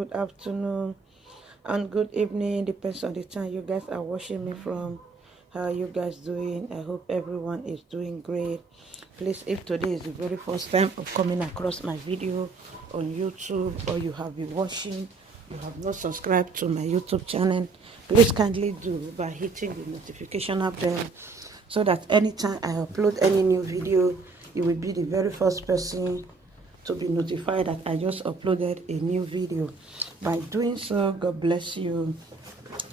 Good afternoon and good evening, depends on the time you guys are watching me from. How are you guys doing? I hope everyone is doing great. Please, if today is the very first time of coming across my video on YouTube, or you have been watching, you have not subscribed to my YouTube channel, please kindly do by hitting the notification bell, so that anytime I upload any new video, you will be the very first person to be notified that I just uploaded a new video. By doing so, God bless you.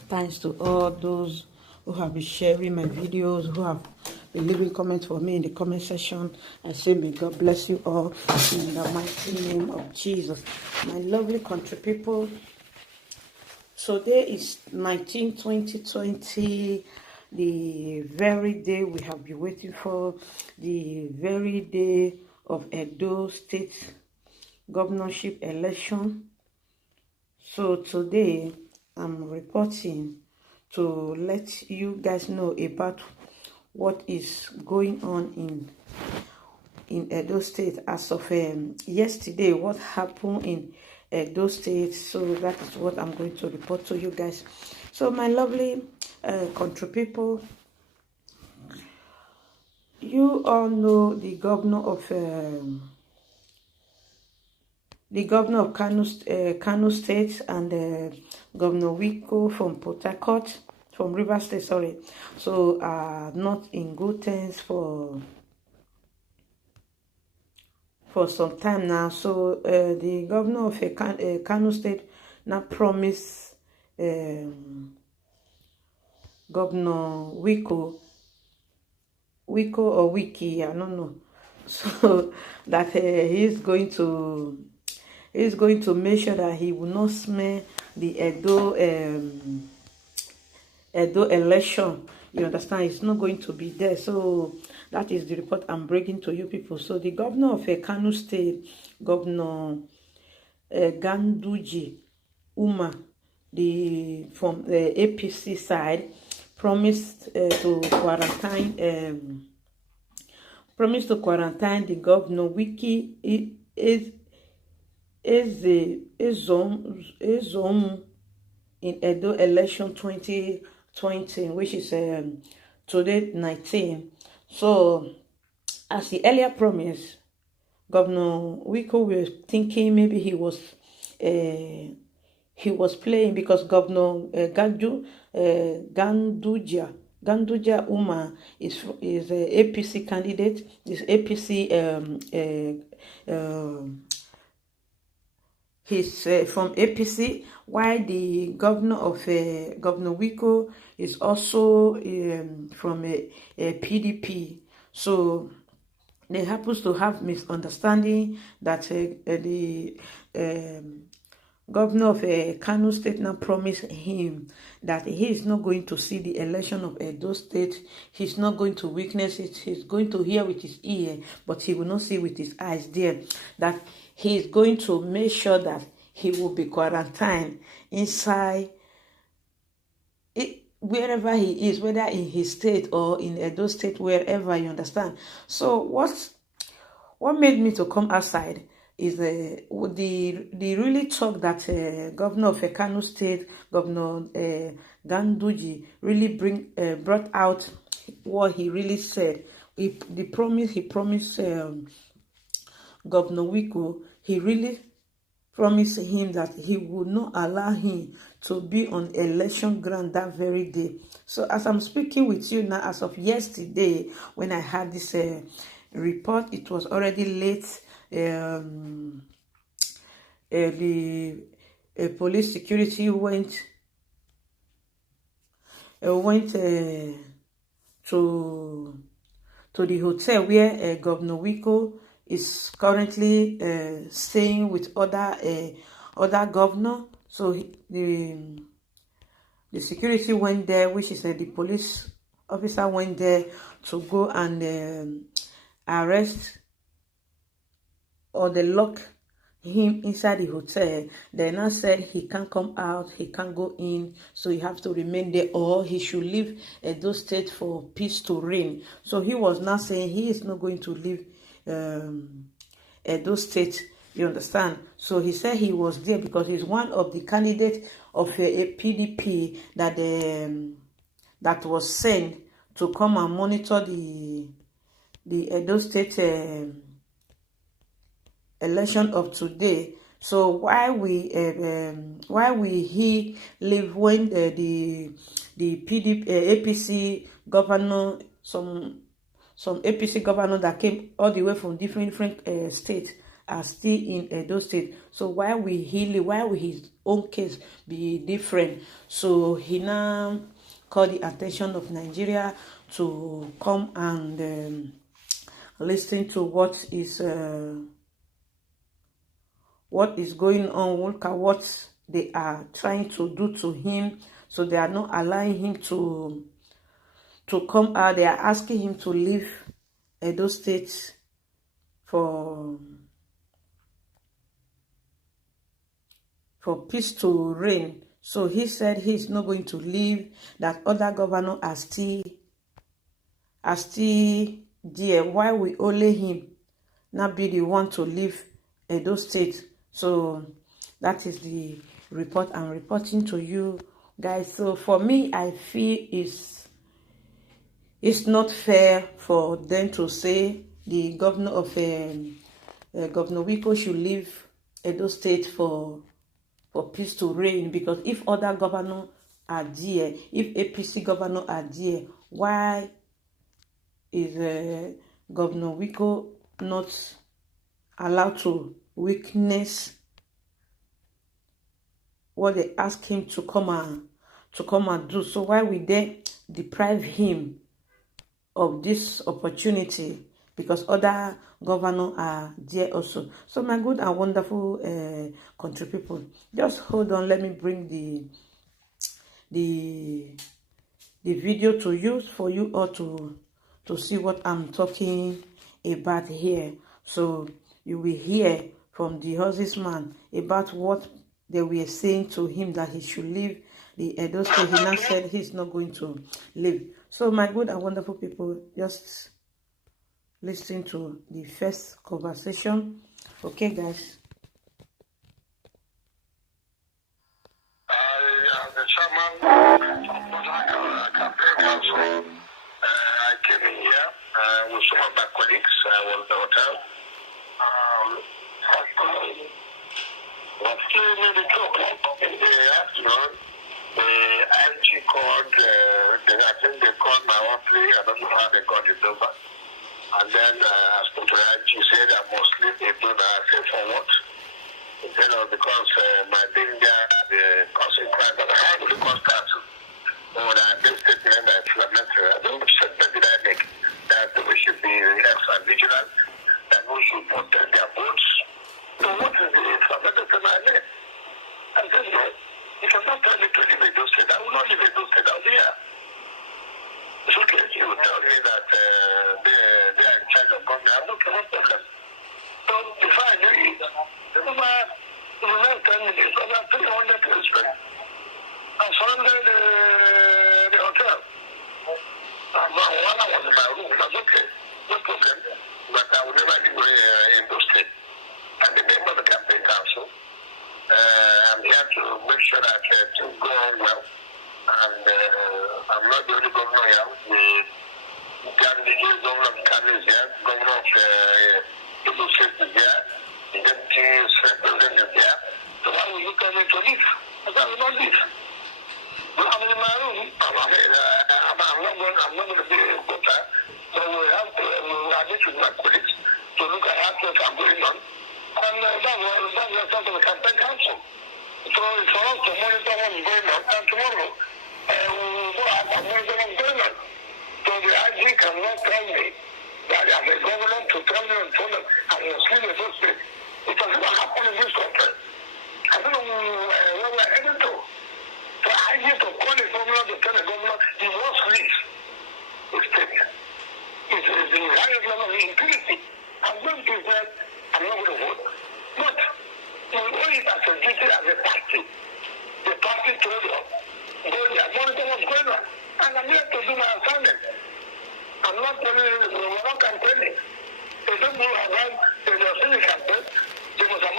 Thanks to all those who have been sharing my videos, who have been leaving comments for me in the comment section. I say may God bless you all in the mighty name of Jesus. My lovely country people, so today is 19/20/20, the very day we have been waiting for, the very day of Edo State governorship election. So today I'm reporting to let you guys know about what is going on in Edo State as of yesterday, what happened in Edo State. So that is what I'm going to report to you guys. So my lovely country people, you all know the governor of Kano State and Governor Wike from Port Harcourt, from River State, sorry. So not in good terms for some time now. So the governor of Kano State now promised Governor Wike or Wike, I don't know. So that he's going to make sure that he will not smell the Edo election. You understand? It's not going to be there. So that is the report I'm bringing to you people. So the governor of Kano State, Governor Ganduje, Umar, from the APC side, promised to quarantine the governor Wike is in Edo election 2020, which is today 19. So as he earlier promised, Governor Wike was thinking maybe he was playing, because Governor Ganduje Umar is a APC candidate. Is APC he's from APC, while the governor of Governor Wike is also from a PDP. So they happen to have misunderstanding that the governor of Kano State now promised him that he is not going to see the election of Edo State. He's not going to witness it. He's going to hear with his ear, but he will not see with his eyes there. That he is going to make sure that he will be quarantined inside wherever he is, whether in his state or in Edo State, wherever, you understand. So what made me to come outside is the really talk that governor of Kano State, Governor Ganduje, really brought out what he really said. He promised Governor Wike, he really promised him that he would not allow him to be on election ground that very day. So as I'm speaking with you now, as of yesterday, when I had this report, it was already late. The police security went to the hotel where Governor Wike is currently staying with other governor. So the security went there, which is the police officer went there to go and arrest, or they lock him inside the hotel. They now said he can't come out, he can't go in, so he have to remain there, or he should leave Edo State for peace to reign. So he was now saying he is not going to leave Edo State You understand? So he said he was there because he's one of the candidates of a PDP that was sent to come and monitor the Edo State election of today. So why we he live when the PDP APC governor, some APC governor that came all the way from different states are still in Edo State. So why will his own case be different? So he now called the attention of Nigeria to come and listen to what is going on. Look at what they are trying to do to him. So they are not allowing him to come out. They are asking him to leave Edo State for peace to reign. So he said he's not going to leave, that other governors are still there. Why we only him not be the one to leave Edo State? So that is the report I'm reporting to you guys. So for me, I feel it's not fair for them to say the governor of Governor Wike should leave Edo State for peace to reign, because if other governors are there, if APC governors are there, why is Governor Wike not allowed to witness what they ask him to come and do? So why would they deprive him of this opportunity? Because other governors are there also. So my good and wonderful country people, just hold on. Let me bring the video to you for you all to see what I'm talking about here. So you will hear from the horseman about what they were saying to him, that he should leave the Edo State. He now said he's not going to leave. So my good and wonderful people, just listen to the first conversation. Okay, guys. I am the chairman of the campaign council. I came in here with some of my colleagues. I was at the hotel. But still maybe 2 o'clock in the afternoon, the IMG called, I think they called my office. I don't know how they got it over. And then I spoke to the IMG, said I must leave the donor. I said, for what? He said, because my danger, the consequence of the hand of the cost council. Or this statement that implemented, I don't know which statement did I make, that we should be extra vigilant, that we should protect their votes. So what is the fundamental thing I made? I said, no, you cannot tell me to leave a those state. I will not leave a those state out here. It's okay, you will tell me that they are in charge of government. I have no problem. So before I knew it, the woman will not tell me this, but I'm 300 to respect. I surrendered the hotel. While I was in my room, that's okay, no problem. But I would never leave in those states. I'm the member of the campaign council. I'm here to make sure that things go on well. And I'm not the only governor here. The Ganduje, governor of Kano is here, governor of Edo State is here, the deputy president is here. So why will you tell me to leave? I said, I will not leave. But I'm in my room. I'm not going to be a voter. So I need to my colleagues to look at how things are going on. And that's the result of the campaign council. So it's for us to monitor what's going on. And tomorrow, we'll go out and monitor what's going on. So the IG cannot tell me that as a government to tell me and tell them I must leave the first state. It has never happened in this country. I don't know where we're heading to. So I need to call the governor to tell the governor he must leave the state. It's the highest level of impunity. I'm not going to that. I'm not going to vote. But we owe it as a duty as a party. The party told us, go there, monitor what's going on. And I'm here to do my assignment. I'm not telling you, we're not campaigning. They don't go around, they are in the campaign, they must have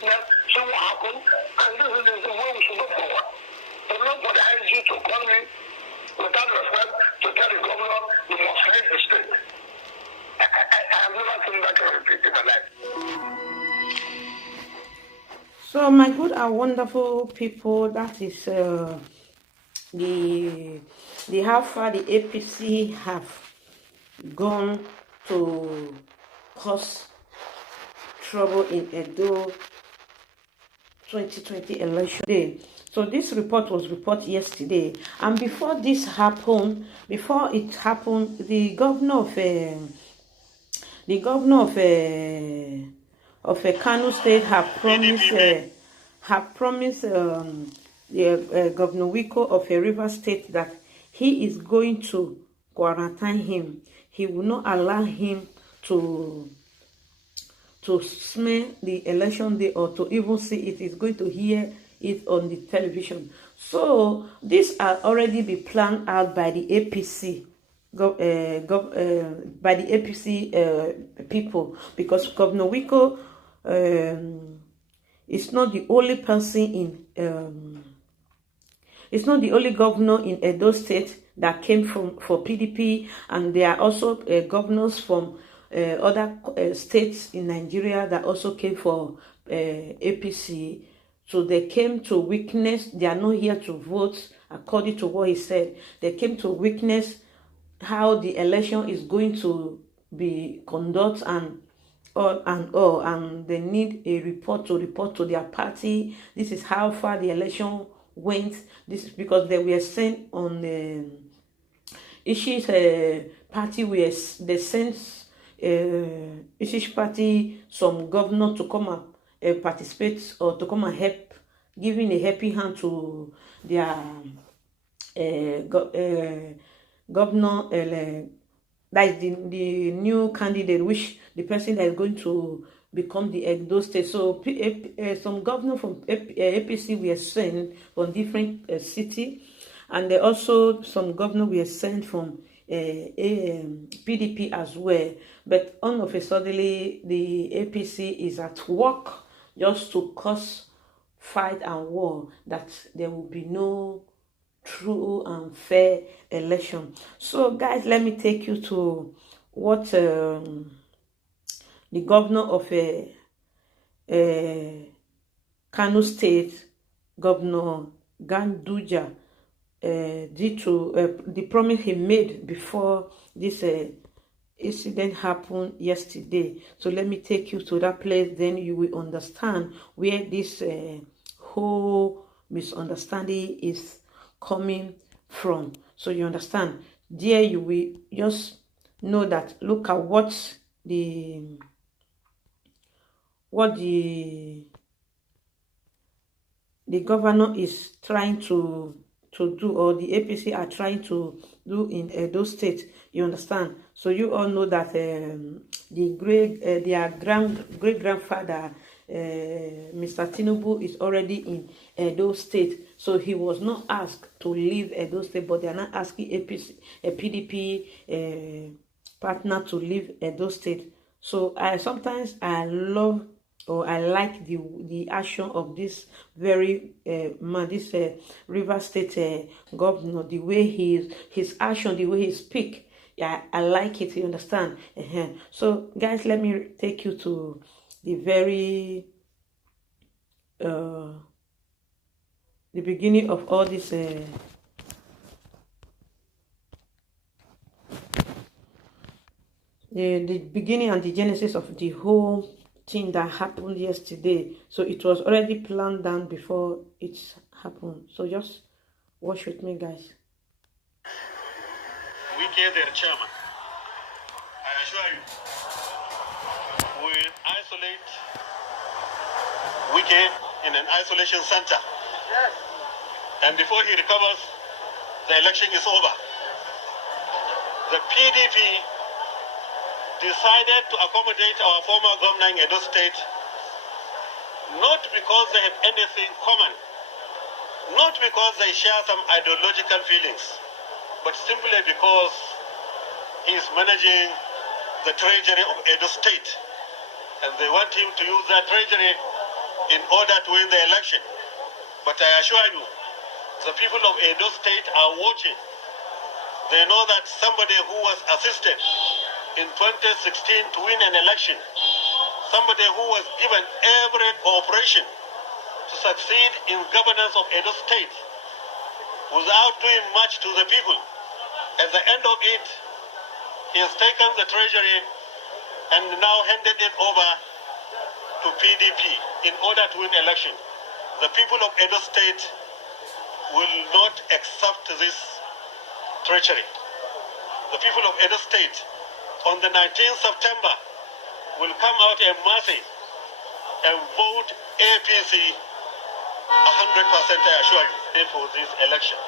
witness, see what happened, and this is the way we should go forward. It's not for the IG to call me without respect to tell the governor he must leave the state. I have never seen that kind of thing in my life. So, my good and wonderful people, that is the how far the APC have gone to cause trouble in Edo 2020 election day. So this report was reported yesterday, and before it happened, the governor of Kano State have promised Governor Wike of a River State that he is going to quarantine him. He will not allow him to smell the election day or to even see it. Is going to hear it on the television. So this are already be planned out by the APC. By the APC people, because Governor Wike is not the only person in it's not the only governor in Edo State that came for PDP, and there are also governors from other states in Nigeria that also came for APC. So they came to witness. They are not here to vote, according to what he said. They came to witness how the election is going to be conducted and they need a report to their party. This is how far the election went. This is because they were sent on the Ishi's party, where they sent Ishi's party some governor to come and participate, or to come and help, giving a helping hand to their governor, that is the new candidate, which the person that is going to become the Edo State. So some governor from APC were sent from different city, and also some governor were sent from PDP as well. But all of a sudden, the APC is at work just to cause fight and war, that there will be no true and fair election. So guys, let me take you to what the governor of Kano State, Governor Ganduje, did to the promise he made before this incident happened yesterday. So let me take you to that place, then you will understand where this whole misunderstanding is coming from. So you understand, there you will just know that look at what the governor is trying to do, or the APC are trying to do in Edo State. You understand? So you all know that their great grandfather, Mr. Tinubu, is already in Edo State. So he was not asked to leave Edo State, but they are not asking APC, a PDP partner, to leave Edo State. So sometimes I love, or I like the action of this very man, this River State governor, the way his action, the way he speak. Yeah, I like it. You understand? So guys, let me take you to the very the beginning of all this the beginning and the genesis of the whole thing that happened yesterday. So it was already planned down before it happened. So just watch with me, guys. Wike, their chairman, I assure you, will isolate Wike in an isolation center. Yes. And before he recovers, the election is over. The PDP decided to accommodate our former governor in Edo State, not because they have anything common, not because they share some ideological feelings, but simply because he is managing the treasury of Edo State, and they want him to use that treasury in order to win the election. But I assure you, the people of Edo State are watching. They know that somebody who was assisted in 2016 to win an election, somebody who was given every cooperation to succeed in governance of Edo State without doing much to the people. At the end of it, he has taken the treasury and now handed it over to PDP in order to win election. The people of Edo State will not accept this treachery. The people of Edo State on the 19th September will come out en masse and vote APC 100%, I assure you, for this election.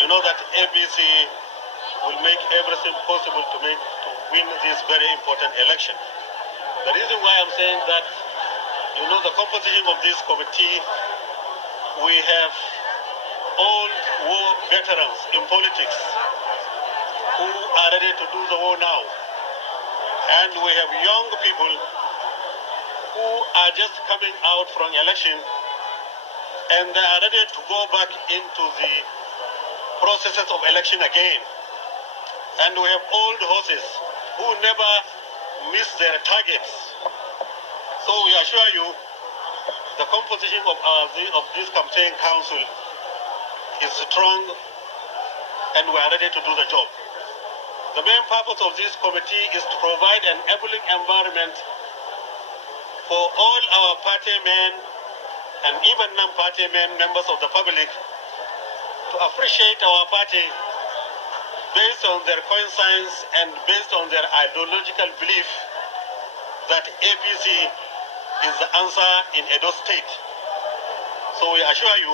You know that APC will make everything possible to win this very important election. The reason why I'm saying that, you know, the composition of this committee, we have old war veterans in politics who are ready to do the war now. And we have young people who are just coming out from election and they are ready to go back into the processes of election again. And we have old horses who never miss their targets. So we assure you, the composition of this campaign council is strong and we are ready to do the job. The main purpose of this committee is to provide an enabling environment for all our party men and even non-party members of the public to appreciate our party based on their conscience and based on their ideological belief that APC is the answer in Edo State. So we assure you,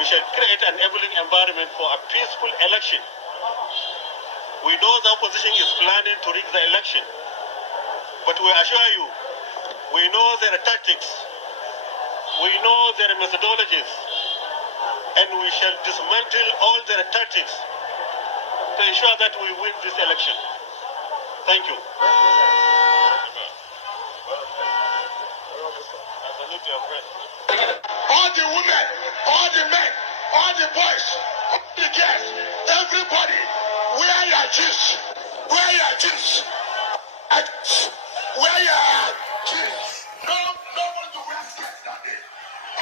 we shall create an enabling environment for a peaceful election. We know the opposition is planning to rig the election, but we assure you, we know their tactics, we know their methodologies, and we shall dismantle all their tactics to ensure that we win this election. Thank you. All the women, all the men, all the boys, all the girls, everybody, wear your jeans, wear your jeans, wear your jeans. No one to wear skirts that day.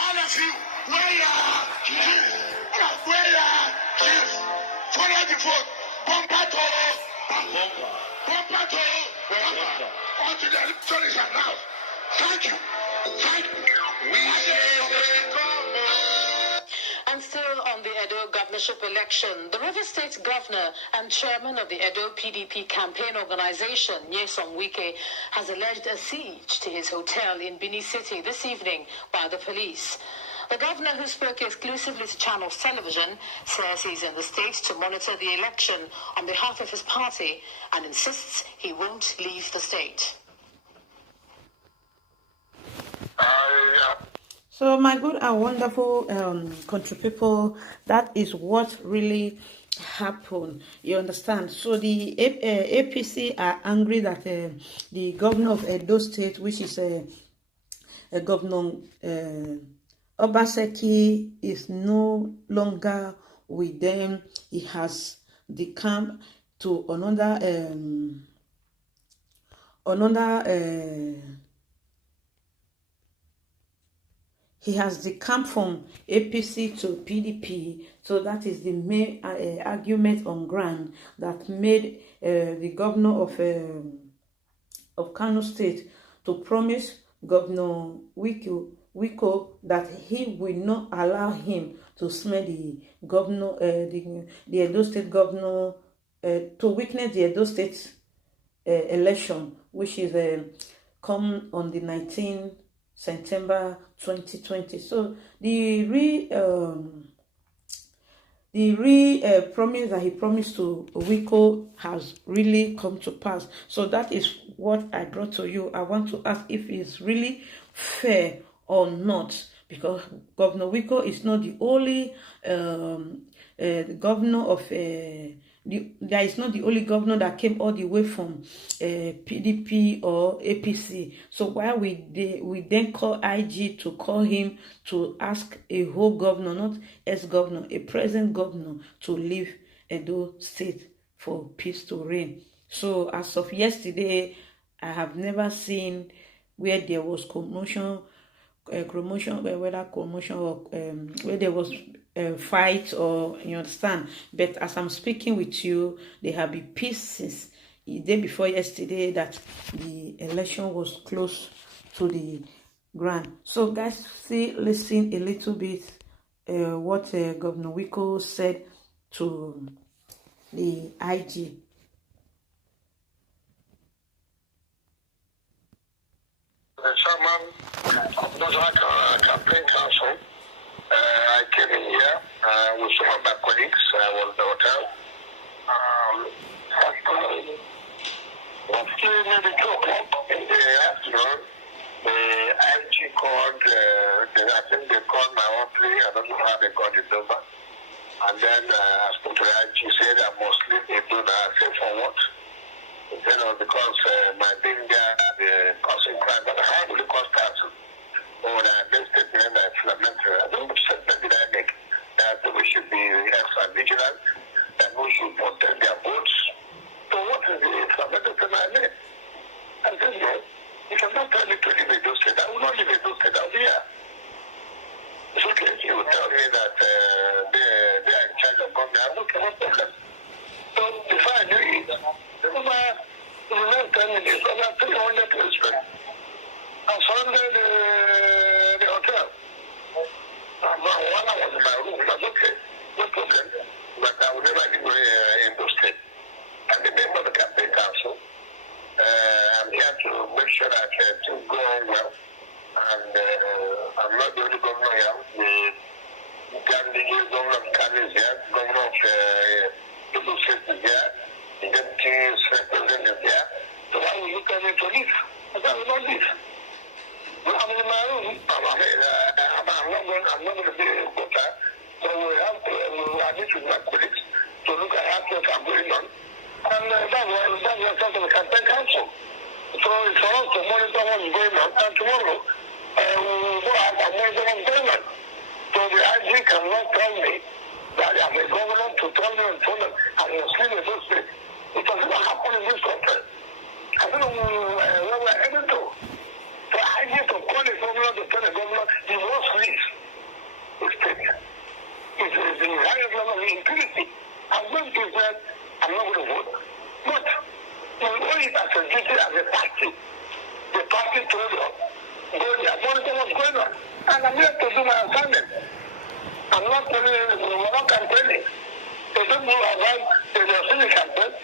All of you, wear your jeans, wear your jeans. Follow the vote, bumper to bumper, until the election is announced. Thank you. Thank you. We say And still on the Edo governorship election, the River State governor and chairman of the Edo PDP campaign organization, Wike, has alleged a siege to his hotel in Benin City this evening by the police. The governor, who spoke exclusively to Channels Television, says he's in the state to monitor the election on behalf of his party and insists he won't leave the state. So my good and wonderful country people, that is what really happened. You understand? So the APC are angry that the governor of Edo State, which is a governor Obaseki, is no longer with them. He has decamped to he has decamped from APC to PDP. So that is the main argument on ground that made the governor of Kano State to promise Governor Wike that he will not allow him to smell the governor, the Edo State governor, to witness the Edo State election, which is come on the 19th September 2020. So the promise that he promised to Wike has really come to pass. So that is what I brought to you. I want to ask if it's really fair or not, because Governor Wike is not the only governor of there is not the only governor that came all the way from PDP or APC. So why we then call IG to call him to ask a whole governor, not ex-governor, a present governor, to leave Edo State for peace to reign. So as of yesterday, I have never seen where there was commotion, whether commotion or where there was a fight, or you understand. But as I'm speaking with you, there have been peace since the day before yesterday that the election was close to the ground. So guys, listen a little bit what Governor Wike said to the IG. The chairman of National Campaign Council, I came in here with some of my colleagues. I was at the hotel. Maybe 2 o'clock in the afternoon, the IG called, I think they called my office. I don't know how they got it over. And then I spoke to the IG, said I must leave the do that. I said, for what? Because my being there, the causing crime, but how will it cost us? Or this statement that inflammatory. I don't statement that I make that we should be extra vigilant, that we should protect their votes. So what is the inflammatory thing I made? I said, no, you cannot tell me to leave a those state. I will not leave a those state. I'll be here. It's okay. You will tell me that they are in charge of government. I don't have no problem. So before I knew it, Umar, in the last 10 minutes, over 300 policemen. I surrounded the hotel. While I was in my room, I was okay, no problem. But I would never leave in those states. I'm the member of the campaign council. I'm here to make sure that things go on well. And I'm not the only governor here. The Ganduje, governor of Kano is here, governor of Edo State is here, the deputy president is here. So why will you tell me to leave? I said, I will not leave. I'm in my room. I'm not going to be a voter. So I meet with my colleagues to look at what I'm going on. And that's why I started the campaign council. So it's for us to monitor what's going on. And tomorrow, we'll go out and monitor what's going on. So the IG cannot tell me that I'm a governor to tell me and tell them I must leave a those state. It does not happen in this country. I don't know where we're headed to. So I need to call the governor to tell the governor he must leave the state. It's the highest level of impunity. I'm going to say I'm not going to vote. But we owe it as a duty as a party. The party told us, go there, monitor what's going on. And I'm here to do my assignment. I'm not telling you, we're not campaigning. They don't know about the Senate campaign.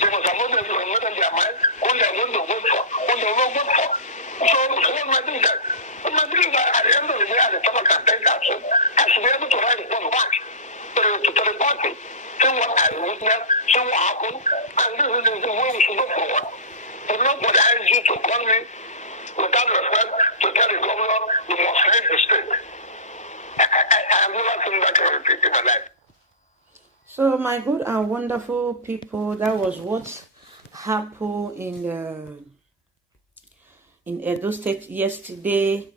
They must have made up their mind who they're going to vote for, who they will vote for. So what am I doing that? What am I doing that at the end of the day, as a top campaign council, I should be able to write a report back to the party. See what I witnessed, see what happened, and this is the way we should go forward. But not for the IG to call me without respect to tell the governor you must leave the state. I have never seen that kind of thing in my life. So my good and wonderful people, that was what happened in Edo State yesterday.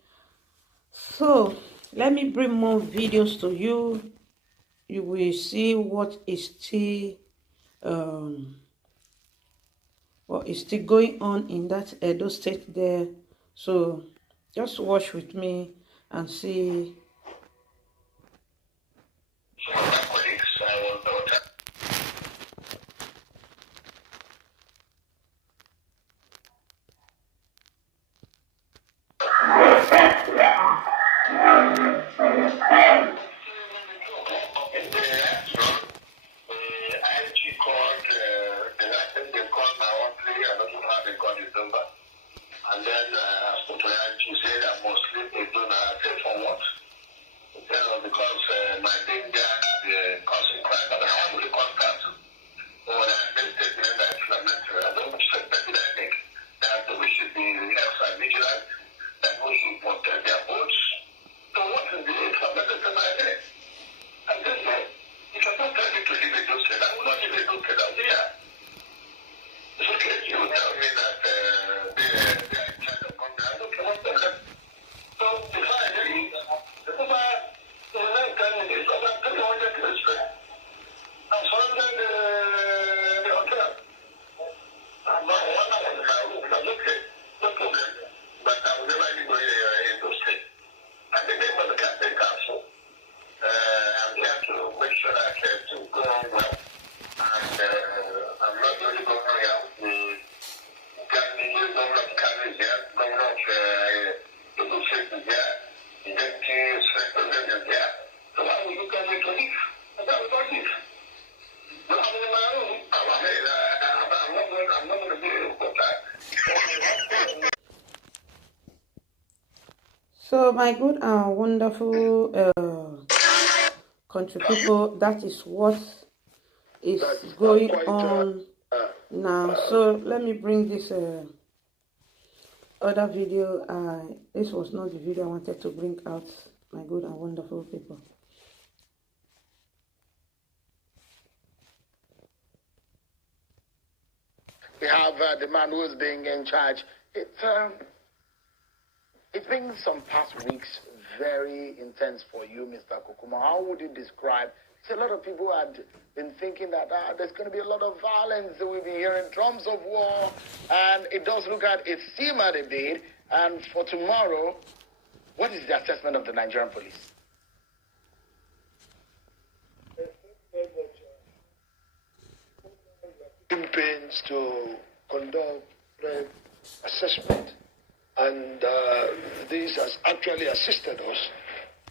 So let me bring more videos to you. You will see what is still going on in that Edo State there. So just watch with me and see. And then I spoke to her and she said I must leave a donor. I said, for what? Because my being there, the causing crime, but how will it cost us? Or this statement that inflammatory. I don't statement that I think that we should be extra vigilant, that we should protect their votes. So what is the inflammatory thing I did? I said, no, you cannot tell me to leave a those state. I will not leave a those state. president there. So why would you tell me to leave? I said, I will not leave. No, I'm in my room. I'm not going to be able to go. So my good and wonderful country people, that is what is going on now. So let me bring this other video. This was not the video I wanted to bring out, my good and wonderful people. We have the man who is being in charge. It's been some past weeks very intense for you, Mr. Kokuma. How would you describe? A lot of people had been thinking that there's going to be a lot of violence. We've been hearing drums of war, and it does look at it simmered a bit. And for tomorrow, what is the assessment of the Nigerian police? Campaigns to conduct assessment, and this has actually assisted us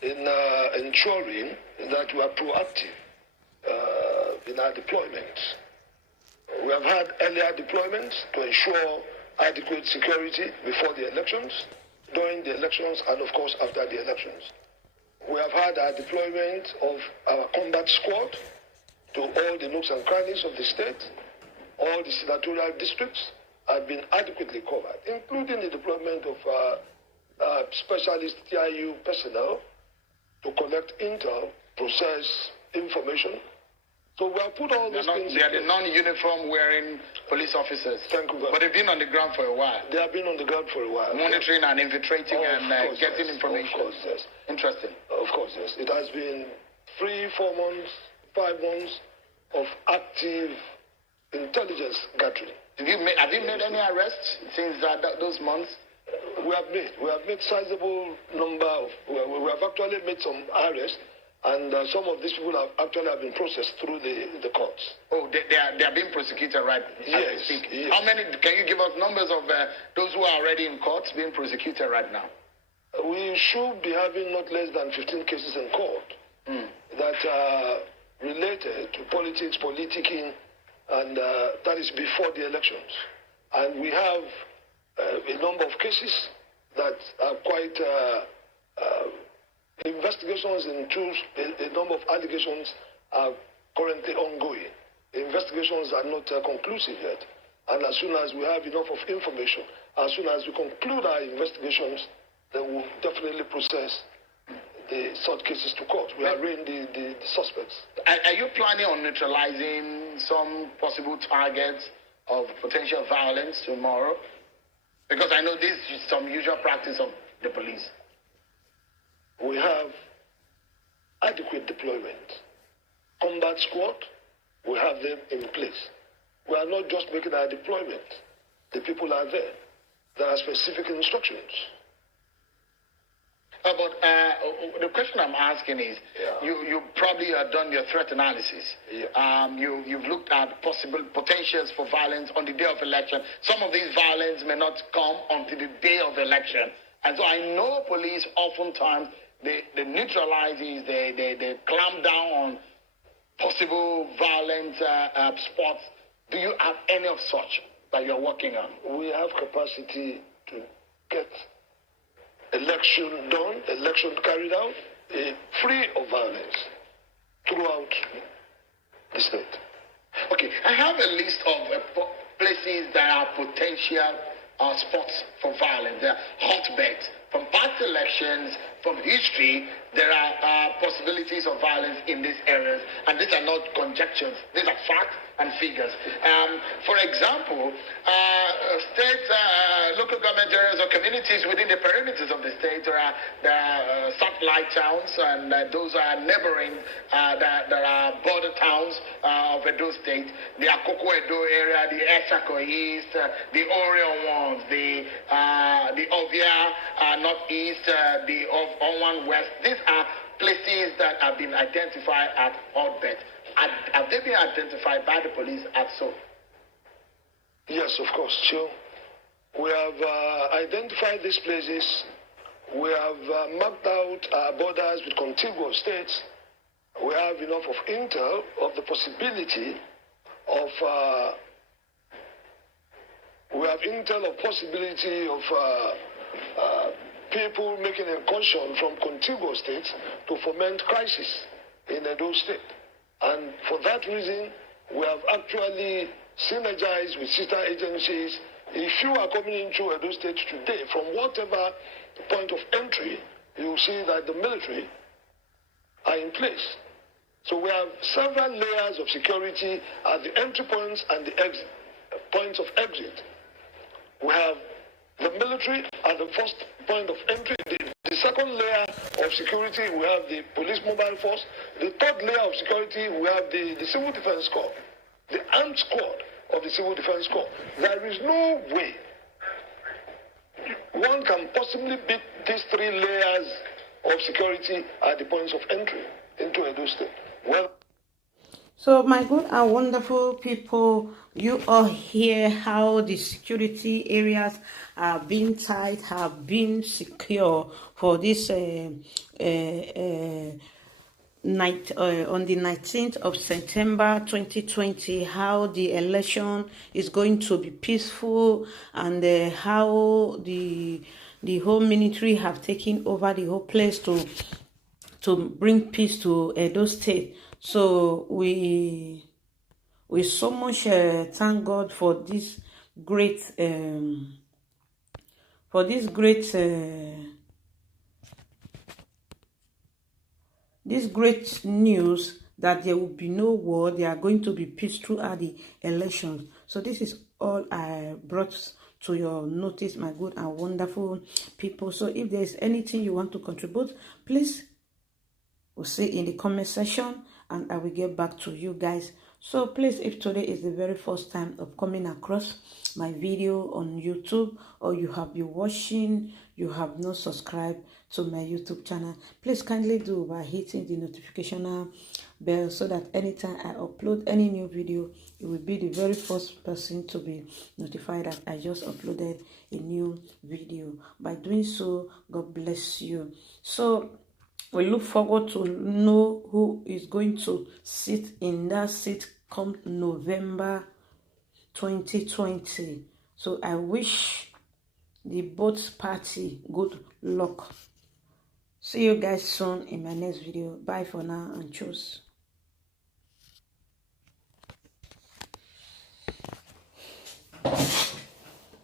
in ensuring that we are proactive in our deployments. We have had earlier deployments to ensure adequate security before the elections, during the elections, and of course after the elections. We have had our deployment of our combat squad to all the nooks and crannies of the state. All the senatorial districts have been adequately covered, including the deployment of specialist TIU personnel to collect intel, process information. So we have put all these things. They are the non-uniform wearing police officers. Thank you very much. But they've been on the ground for a while. They have been on the ground for a while. Monitoring and infiltrating and getting information. Of course, yes. Interesting. Of course, yes. It has been 3, 4 months, 5 months of active intelligence gathering. Have you made any arrests since those months? We have made sizable number of. We have actually made some arrests, and some of these people have been processed through the courts. Oh, they are being prosecuted right now. Yes, yes. How many? Can you give us numbers of those who are already in courts being prosecuted right now? We should be having not less than 15 cases in court that are related to politics, politicking, and that is before the elections. And we have a number of cases that are quite investigations into a number of allegations are currently ongoing. The investigations are not conclusive yet. And as soon as we have enough of information, as soon as we conclude our investigations, then we'll definitely process the such cases to court. We arraign the suspects. Are you planning on neutralizing some possible targets of potential violence tomorrow? Because I know this is some usual practice of the police. We have adequate deployment. Combat squad, we have them in place. We are not just making our deployment. The people are there. There are specific instructions. But the question I'm asking is, you probably have done your threat analysis. Yeah. You've looked at possible potentials for violence on the day of election. Some of these violence may not come until the day of election. And so I know police oftentimes, they neutralize these, they clamp down on possible violent spots. Do you have any of such that you're working on? We have capacity to get election done, election carried out, free of violence throughout the state. Okay, I have a list of places that are potential spots for violence. There are hotbeds. From past elections, from history, there are possibilities of violence in these areas, and these are not conjectures. These are facts and figures. For example, local government areas or communities within the perimeters of the state, there are satellite towns, and those are neighboring, there are border towns of Edo State. The Akoko Edo area, the Esako East, the Orion ones, the Ovia Northeast, the Onwan West. These are places that have been identified at hotbed. Have they been identified by the police as so? Yes, of course. Sure. We have identified these places We have mapped out our borders with contiguous states. We have enough of intel of the possibility of people making a incursion from contiguous states to foment crisis in Edo State. And for that reason, we have actually synergized with sister agencies. If you are coming into Edo State today, from whatever point of entry, you will see that the military are in place. So we have several layers of security at the entry points and the exit points of exit. We have the military at the first point of entry. The second layer of security, we have the police mobile force. The third layer of security, we have the Civil Defense Corps, the armed squad of the Civil Defense Corps. There is no way one can possibly beat these three layers of security at the points of entry into Edo State. Well, so my good and wonderful people, you all hear how the security areas are being tight, have been secure for this night on the 19th of September 2020, how the election is going to be peaceful, and how the whole military have taken over the whole place to bring peace to Edo State. So we so much thank God for this great this great news that there will be no war. There are going to be peace throughout the elections. So this is all I brought to your notice, my good and wonderful people. So if there is anything you want to contribute, please we'll say in the comment section, and I will get back to you guys. So please, if today is the very first time of coming across my video on YouTube, or you have been watching, you have not subscribed to my YouTube channel, please kindly do by hitting the notification bell, so that anytime I upload any new video, you will be the very first person to be notified that I just uploaded a new video. By doing so, God bless you. So we look forward to know who is going to sit in that seat come November 2020. So I wish the both party good luck. See you guys soon in my next video. Bye for now and choose.